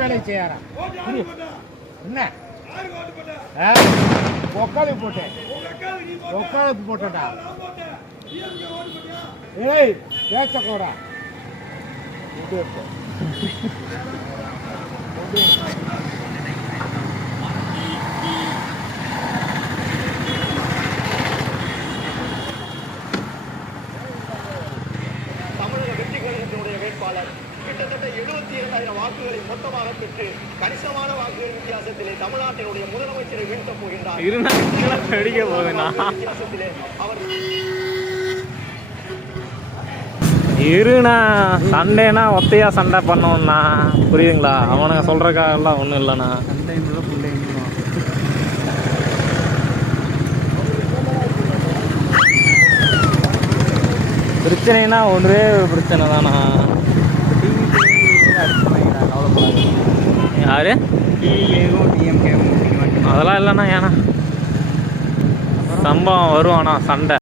வேலை செய்யறான் என்ன ஒக்காலுக்கு போட்டேன் ஒக்காலுக்கு போட்டா ஏய் பேச்சக்கூடா தமிழக வெற்றி கழகத்தினுடைய வேட்பாளர் கிட்டத்தட்ட 72,000 வாக்குகளை மொத்தமாக பெற்று கணிசமான வாக்குகள் வித்தியாசத்திலே தமிழ்நாட்டினுடைய முதலமைச்சரை வீழ்த்தப் போகின்றார். வித்தியாசத்திலே அவர் இருண்ணா சண்டைனா ஒத்தையா சண்டை பண்ணோம்னா புரியுதுங்களா? அவனுங்க சொல்றதுக்காகலாம் ஒன்றும் இல்லைண்ணா. பிரச்சனைனா ஒன்றே ஒரு பிரச்சனை தானா? யாரு அதெல்லாம் இல்லைண்ணா. ஏன்னா சம்பவம் வருவானா சண்டை